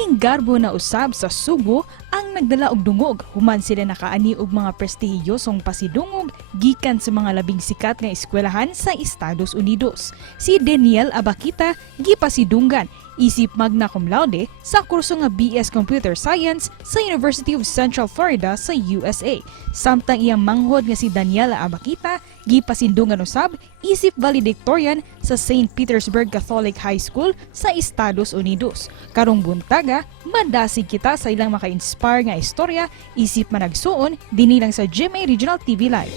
Miinggarbo na usab sa Subo ang nagdala og dungog human sila nakaani og mga prestihiyosong pasidungog gikan sa mga labing sikat nga eskwelahan sa Estados Unidos. Si Daniela Abaquita gipasidunggan isip magna cum laude sa kurso nga BS Computer Science sa University of Central Florida sa USA. Samtang iyang manghod nga si Daniela Abaquita gipasindungan usab isip valedictorian sa St. Petersburg Catholic High School sa Estados Unidos. Karong buntaga, madasig kita sa ilang maka-inspire nga istorya isip managsuon dinhi lang sa GMA Regional TV Live.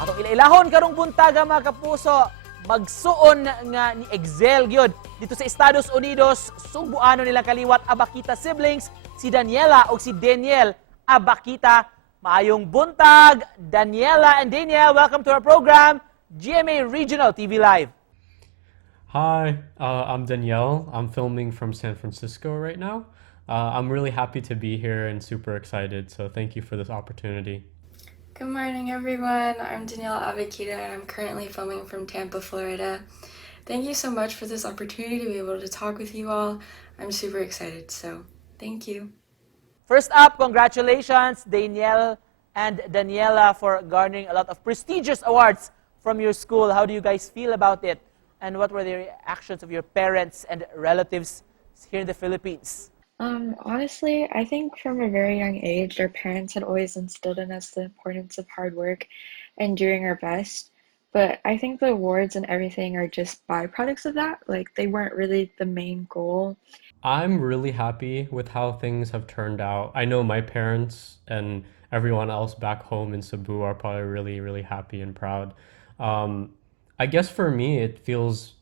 Atong ilailahon karong buntaga mga kapuso, magsuon nga ni Excel gyud dito sa Estados Unidos. Sugbuano nila kaliwat Abaquita siblings, si Daniela o si Denielle Abaquita. Maayong buntag, Daniela and Denielle. Welcome to our program, GMA Regional TV Live. Hi, I'm Danielle. I'm filming from San Francisco right now. I'm really happy to be here and super excited, so thank you for this opportunity. Good morning, everyone. I'm Daniela Abaquita, and I'm currently filming from Tampa, Florida. Thank you so much for this opportunity to be able to talk with you all. I'm super excited, so thank you. First up, congratulations, Denielle and Daniela, for garnering a lot of prestigious awards from your school. How do you guys feel about it? And what were the reactions of your parents and relatives here in the Philippines? Honestly, I think from a very young age, our parents had always instilled in us the importance of hard work and doing our best. But I think the awards and everything are just byproducts of that. Like, they weren't really the main goal. I'm really happy with how things have turned out. I know my parents and everyone else back home in Cebu are probably really, really happy and proud. I guess for me, it feels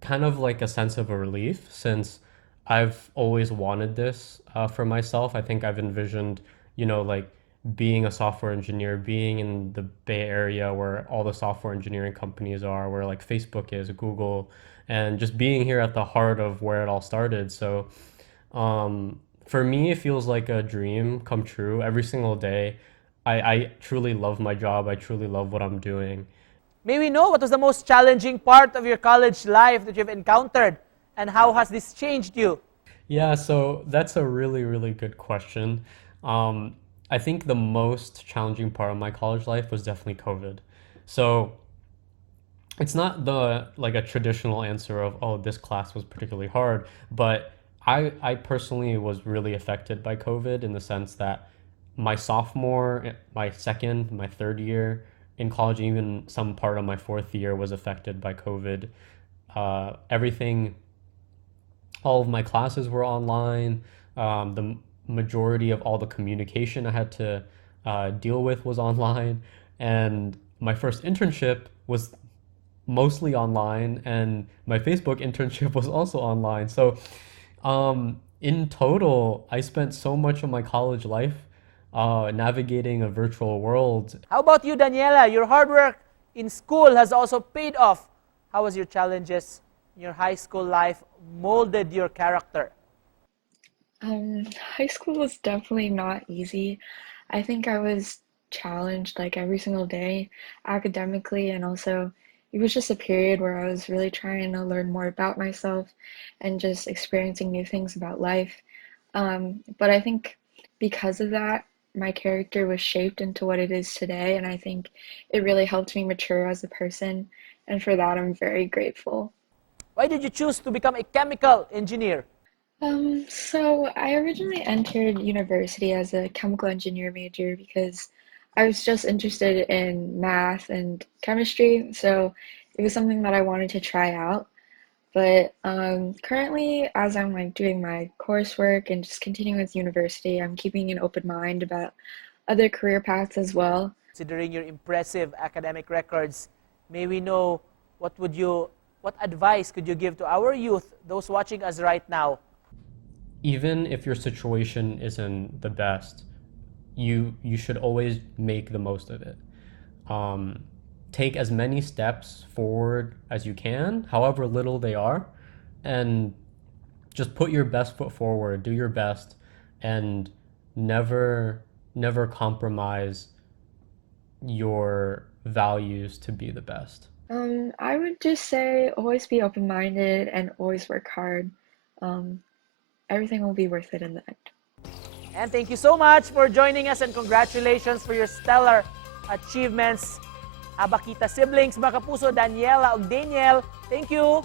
kind of like a sense of a relief since I've always wanted this for myself. I think I've envisioned, like being a software engineer, being in the Bay Area where all the software engineering companies are, where like Facebook is, Google, and just being here at the heart of where it all started. So for me, it feels like a dream come true every single day. I truly love my job. I truly love what I'm doing. May we know what was the most challenging part of your college life that you've encountered, and how has this changed you? Yeah, so that's a really, really good question. I think the most challenging part of my college life was definitely COVID. So it's not a traditional answer of, oh, this class was particularly hard, but I personally was really affected by COVID in the sense that my sophomore, my second, my third year in college, even some part of my fourth year was affected by COVID. All of my classes were online. The majority of all the communication I had to deal with was online. And my first internship was mostly online, and my Facebook internship was also online. So in total, I spent so much of my college life navigating a virtual world. How about you, Daniela? Your hard work in school has also paid off. How was your challenges in your high school life molded your character? High school was definitely not easy. I think I was challenged like every single day academically, and also it was just a period where I was really trying to learn more about myself and just experiencing new things about life. But I think because of that, my character was shaped into what it is today, and I think it really helped me mature as a person, and for that I'm very grateful. Why did you choose to become a chemical engineer? So I originally entered university as a chemical engineer major because I was just interested in math and chemistry, so it was something that I wanted to try out. But currently, as I'm like doing my coursework and just continuing with university, I'm keeping an open mind about other career paths as well. Considering your impressive academic records, may we know what advice could you give to our youth, those watching us right now? Even if your situation isn't the best, you should always make the most of it. Take as many steps forward as you can, however little they are, and just put your best foot forward, do your best, and never compromise your values to be the best. I would just say always be open-minded and always work hard. everything will be worth it in the end. And thank you so much for joining us and congratulations for your stellar achievements. Abaquita siblings, mga kapuso, Daniela ug Denielle, thank you!